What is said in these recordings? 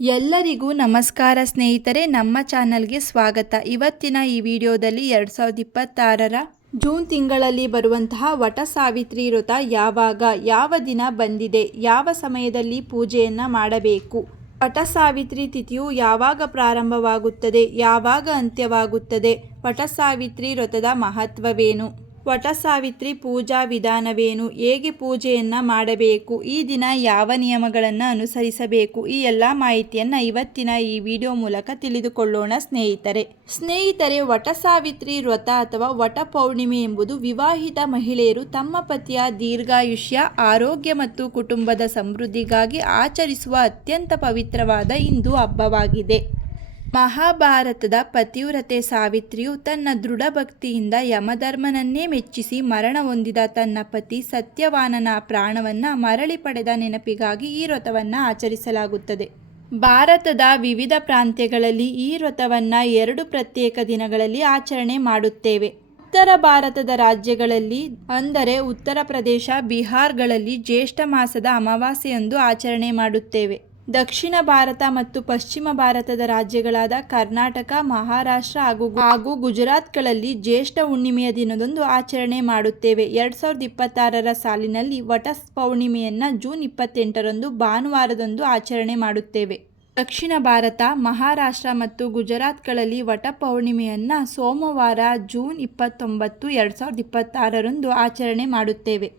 ಎಲ್ಲರಿಗೂ ನಮಸ್ಕಾರ ಸ್ನೇಹಿತರೆ, ನಮ್ಮ ಚಾನಲ್ಗೆ ಸ್ವಾಗತ. ಇವತ್ತಿನ ಈ ವಿಡಿಯೋದಲ್ಲಿ 2026ರ ಜೂನ್ ತಿಂಗಳಲ್ಲಿ ಬರುವಂತಹ ವಟ ಸಾವಿತ್ರಿ ವ್ರತ ಯಾವಾಗ, ಯಾವ ದಿನ ಬಂದಿದೆ, ಯಾವ ಸಮಯದಲ್ಲಿ ಪೂಜೆಯನ್ನು ಮಾಡಬೇಕು, ವಟ ಸಾವಿತ್ರಿ ತಿಥಿಯು ಯಾವಾಗ ಪ್ರಾರಂಭವಾಗುತ್ತದೆ, ಯಾವಾಗ ಅಂತ್ಯವಾಗುತ್ತದೆ, ವಟ ಸಾವಿತ್ರಿ ವ್ರತದ ಮಹತ್ವವೇನು, ವಟ ಸಾವಿತ್ರಿ ಪೂಜಾ ವಿಧಾನವೇನು, ಹೇಗೆ ಪೂಜೆಯನ್ನು ಮಾಡಬೇಕು, ಈ ದಿನ ಯಾವ ನಿಯಮಗಳನ್ನು ಅನುಸರಿಸಬೇಕು, ಈ ಎಲ್ಲ ಮಾಹಿತಿಯನ್ನು ಇವತ್ತಿನ ಈ ವಿಡಿಯೋ ಮೂಲಕ ತಿಳಿದುಕೊಳ್ಳೋಣ ಸ್ನೇಹಿತರೆ, ವಟ ಸಾವಿತ್ರಿ ವ್ರತ ಅಥವಾ ವಟ ಪೌರ್ಣಿಮೆ ಎಂಬುದು ವಿವಾಹಿತ ಮಹಿಳೆಯರು ತಮ್ಮ ಪತಿಯ ದೀರ್ಘಾಯುಷ್ಯ, ಆರೋಗ್ಯ ಮತ್ತು ಕುಟುಂಬದ ಸಮೃದ್ಧಿಗಾಗಿ ಆಚರಿಸುವ ಅತ್ಯಂತ ಪವಿತ್ರವಾದ ಹಿಂದೂ ಹಬ್ಬವಾಗಿದೆ. ಮಹಾಭಾರತದ ಪತಿವ್ರತೆ ಸಾವಿತ್ರಿಯು ತನ್ನ ದೃಢ ಭಕ್ತಿಯಿಂದ ಯಮಧರ್ಮನನ್ನೇ ಮೆಚ್ಚಿಸಿ ಮರಣ ಹೊಂದಿದ ತನ್ನ ಪತಿ ಸತ್ಯವಾನನ ಪ್ರಾಣವನ್ನು ಮರಳಿ ಪಡೆದ ನೆನಪಿಗಾಗಿ ಈ ವ್ರತವನ್ನು ಆಚರಿಸಲಾಗುತ್ತದೆ. ಭಾರತದ ವಿವಿಧ ಪ್ರಾಂತ್ಯಗಳಲ್ಲಿ ಈ ವ್ರತವನ್ನು 2 ಪ್ರತ್ಯೇಕ ದಿನಗಳಲ್ಲಿ ಆಚರಣೆ ಮಾಡುತ್ತೇವೆ. ಉತ್ತರ ಭಾರತದ ರಾಜ್ಯಗಳಲ್ಲಿ ಅಂದರೆ ಉತ್ತರ ಪ್ರದೇಶ, ಬಿಹಾರ್ಗಳಲ್ಲಿ ಜ್ಯೇಷ್ಠ ಮಾಸದ ಅಮಾವಾಸ್ಯೆಯಂದು ಆಚರಣೆ ಮಾಡುತ್ತೇವೆ. ದಕ್ಷಿಣ ಭಾರತ ಮತ್ತು ಪಶ್ಚಿಮ ಭಾರತದ ರಾಜ್ಯಗಳಾದ ಕರ್ನಾಟಕ, ಮಹಾರಾಷ್ಟ್ರ ಹಾಗೂ ಗುಜರಾತ್ಗಳಲ್ಲಿ ಜ್ಯೇಷ್ಠ ಹುಣ್ಣಿಮೆಯ ದಿನದಂದು ಆಚರಣೆ ಮಾಡುತ್ತೇವೆ. 2026ರ ಸಾಲಿನಲ್ಲಿ ವಟ ಪೌರ್ಣಿಮೆಯನ್ನು ಜೂನ್ 28ರಂದು ಭಾನುವಾರದಂದು ಆಚರಣೆ ಮಾಡುತ್ತೇವೆ. ದಕ್ಷಿಣ ಭಾರತ, ಮಹಾರಾಷ್ಟ್ರ ಮತ್ತು ಗುಜರಾತ್ಗಳಲ್ಲಿ ವಟ ಪೌರ್ಣಿಮೆಯನ್ನು ಸೋಮವಾರ ಜೂನ್ 29, 2026ರಂದು ಆಚರಣೆ ಮಾಡುತ್ತೇವೆ.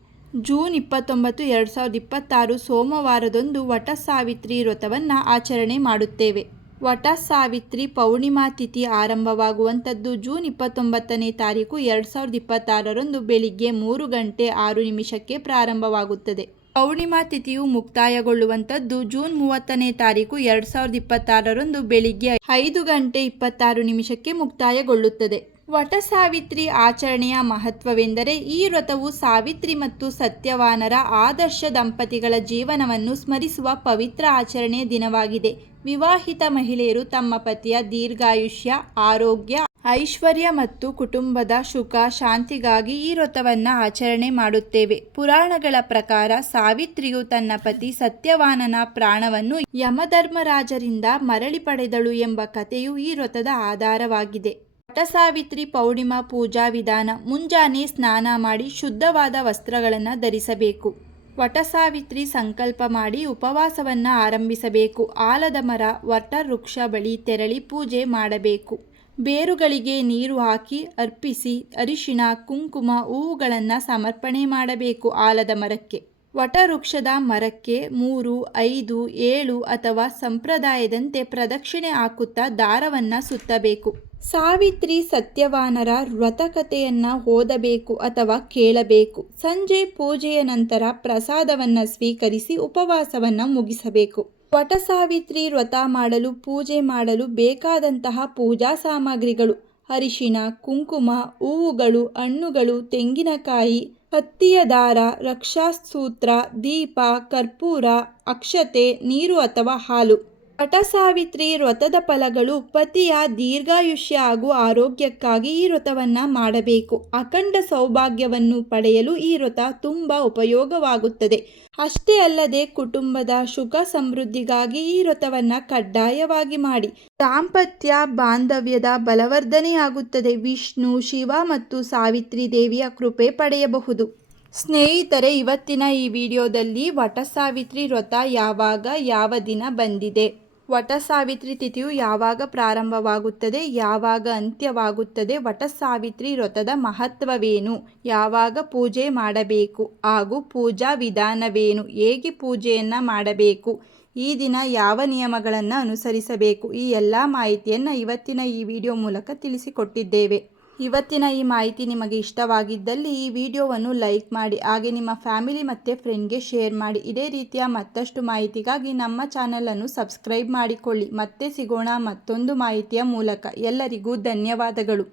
ಜೂನ್ 29, 2026 ಸೋಮವಾರದಂದು ವಟ ಸಾವಿತ್ರಿ ವ್ರತವನ್ನು ಆಚರಣೆ ಮಾಡುತ್ತೇವೆ. ವಟ ಸಾವಿತ್ರಿ ಪೌರ್ಣಿಮಾ ತಿಥಿ ಆರಂಭವಾಗುವಂಥದ್ದು ಜೂನ್ 29ನೇ ತಾರೀಕು 2026ರಂದು ಬೆಳಿಗ್ಗೆ 3:06 ಪ್ರಾರಂಭವಾಗುತ್ತದೆ. ಪೌರ್ಣಿಮಾ ತಿಥಿಯು ಮುಕ್ತಾಯಗೊಳ್ಳುವಂಥದ್ದು ಜೂನ್ 30ನೇ ತಾರೀಕು 2026ರಂದು ಬೆಳಿಗ್ಗೆ 5:26 ಮುಕ್ತಾಯಗೊಳ್ಳುತ್ತದೆ. ವಟ ಸಾವಿತ್ರಿ ಆಚರಣೆಯ ಮಹತ್ವವೆಂದರೆ ಈ ವ್ರತವು ಸಾವಿತ್ರಿ ಮತ್ತು ಸತ್ಯವಾನರ ಆದರ್ಶ ದಂಪತಿಗಳ ಜೀವನವನ್ನು ಸ್ಮರಿಸುವ ಪವಿತ್ರ ಆಚರಣೆಯ ದಿನವಾಗಿದೆ. ವಿವಾಹಿತ ಮಹಿಳೆಯರು ತಮ್ಮ ಪತಿಯ ದೀರ್ಘಾಯುಷ್ಯ, ಆರೋಗ್ಯ, ಐಶ್ವರ್ಯ ಮತ್ತು ಕುಟುಂಬದ ಸುಖ ಶಾಂತಿಗಾಗಿ ಈ ವ್ರತವನ್ನು ಆಚರಣೆ ಮಾಡುತ್ತೇವೆ. ಪುರಾಣಗಳ ಪ್ರಕಾರ ಸಾವಿತ್ರಿಯು ತನ್ನ ಪತಿ ಸತ್ಯವಾನನ ಪ್ರಾಣವನ್ನು ಯಮಧರ್ಮರಾಜರಿಂದ ಮರಳಿ ಪಡೆದಳು ಎಂಬ ಕಥೆಯು ಈ ವ್ರತದ ಆಧಾರವಾಗಿದೆ. ವಟ ಸಾವಿತ್ರಿ ಪೌರ್ಣಿಮಾ ಪೂಜಾ ವಿಧಾನ: ಮುಂಜಾನೆ ಸ್ನಾನ ಮಾಡಿ ಶುದ್ಧವಾದ ವಸ್ತ್ರಗಳನ್ನು ಧರಿಸಬೇಕು. ವಟ ಸಾವಿತ್ರಿ ಸಂಕಲ್ಪ ಮಾಡಿ ಉಪವಾಸವನ್ನು ಆರಂಭಿಸಬೇಕು. ಆಲದ ಮರ, ವಟ ವೃಕ್ಷ ಬಳಿ ತೆರಳಿ ಪೂಜೆ ಮಾಡಬೇಕು. ಬೇರುಗಳಿಗೆ ನೀರು ಹಾಕಿ ಅರ್ಪಿಸಿ ಅರಿಶಿಣ, ಕುಂಕುಮ, ಹೂವುಗಳನ್ನು ಸಮರ್ಪಣೆ ಮಾಡಬೇಕು. ಆಲದ ಮರಕ್ಕೆ, ವಟ ವೃಕ್ಷದ ಮರಕ್ಕೆ 3, 5, 7 ಅಥವಾ ಸಂಪ್ರದಾಯದಂತೆ ಪ್ರದಕ್ಷಿಣೆ ಹಾಕುತ್ತಾ ದಾರವನ್ನು ಸುತ್ತಬೇಕು. ಸಾವಿತ್ರಿ ಸತ್ಯವಾನರ ವ್ರತಕಥೆಯನ್ನು ಓದಬೇಕು ಅಥವಾ ಕೇಳಬೇಕು. ಸಂಜೆ ಪೂಜೆಯ ನಂತರ ಪ್ರಸಾದವನ್ನು ಸ್ವೀಕರಿಸಿ ಉಪವಾಸವನ್ನು ಮುಗಿಸಬೇಕು. ವಟ ಸಾವಿತ್ರಿ ವ್ರತ ಮಾಡಲು, ಪೂಜೆ ಮಾಡಲು ಬೇಕಾದಂತಹ ಪೂಜಾ ಸಾಮಗ್ರಿಗಳು: ಅರಿಶಿಣ, ಕುಂಕುಮ, ಹೂವುಗಳು, ಹಣ್ಣುಗಳು, ತೆಂಗಿನಕಾಯಿ, ಹತ್ತಿಯ ದಾರ, ರಕ್ಷಾಸೂತ್ರ, ದೀಪ, ಕರ್ಪೂರ, ಅಕ್ಷತೆ, ನೀರು ಅಥವಾ ಹಾಲು. ವಟ ಸಾವಿತ್ರಿ ವ್ರತದ ಫಲಗಳು: ಪತಿಯ ದೀರ್ಘಾಯುಷ್ಯ ಹಾಗೂ ಆರೋಗ್ಯಕ್ಕಾಗಿ ಈ ವ್ರತವನ್ನು ಮಾಡಬೇಕು. ಅಖಂಡ ಸೌಭಾಗ್ಯವನ್ನು ಪಡೆಯಲು ಈ ವ್ರತ ತುಂಬ ಉಪಯೋಗವಾಗುತ್ತದೆ. ಅಷ್ಟೇ ಅಲ್ಲದೆ ಕುಟುಂಬದ ಸುಖ ಸಮೃದ್ಧಿಗಾಗಿ ಈ ವ್ರತವನ್ನು ಕಡ್ಡಾಯವಾಗಿ ಮಾಡಿ. ದಾಂಪತ್ಯ ಬಾಂಧವ್ಯದ ಬಲವರ್ಧನೆಯಾಗುತ್ತದೆ. ವಿಷ್ಣು, ಶಿವ ಮತ್ತು ಸಾವಿತ್ರಿ ದೇವಿಯ ಕೃಪೆ ಪಡೆಯಬಹುದು. ಸ್ನೇಹಿತರೆ, ಇವತ್ತಿನ ಈ ವಿಡಿಯೋದಲ್ಲಿ ವಟ ಸಾವಿತ್ರಿ ವ್ರತ ಯಾವಾಗ, ಯಾವ ದಿನ ಬಂದಿದೆ, ವಟ ಸಾವಿತ್ರಿ ತಿಥಿಯು ಯಾವಾಗ ಪ್ರಾರಂಭವಾಗುತ್ತದೆ, ಯಾವಾಗ ಅಂತ್ಯವಾಗುತ್ತದೆ, ವಟ ಸಾವಿತ್ರಿ ವ್ರತದ ಮಹತ್ವವೇನು, ಯಾವಾಗ ಪೂಜೆ ಮಾಡಬೇಕು ಹಾಗೂ ಪೂಜಾ ವಿಧಾನವೇನು, ಹೇಗೆ ಪೂಜೆಯನ್ನು ಮಾಡಬೇಕು, ಈ ದಿನ ಯಾವ ನಿಯಮಗಳನ್ನು ಅನುಸರಿಸಬೇಕು, ಈ ಎಲ್ಲ ಮಾಹಿತಿಯನ್ನು ಇವತ್ತಿನ ಈ ವಿಡಿಯೋ ಮೂಲಕ ತಿಳಿಸಿಕೊಟ್ಟಿದ್ದೇವೆ. ಇವತ್ತಿನ ಈ ಮಾಹಿತಿ ನಿಮಗೆ ಇಷ್ಟವಾಗಿದ್ದಲ್ಲಿ ಈ ವಿಡಿಯೋವನ್ನು ಲೈಕ್ ಮಾಡಿ, ಹಾಗೆ ನಿಮ್ಮ ಫ್ಯಾಮಿಲಿ ಮತ್ತು ಫ್ರೆಂಡ್ಗೆ ಶೇರ್ ಮಾಡಿ. ಇದೇ ರೀತಿಯ ಮತ್ತಷ್ಟು ಮಾಹಿತಿಗಾಗಿ ನಮ್ಮ ಚಾನಲನ್ನು ಸಬ್ಸ್ಕ್ರೈಬ್ ಮಾಡಿಕೊಳ್ಳಿ. ಮತ್ತೆ ಸಿಗೋಣ ಮತ್ತೊಂದು ಮಾಹಿತಿಯ ಮೂಲಕ. ಎಲ್ಲರಿಗೂ ಧನ್ಯವಾದಗಳು.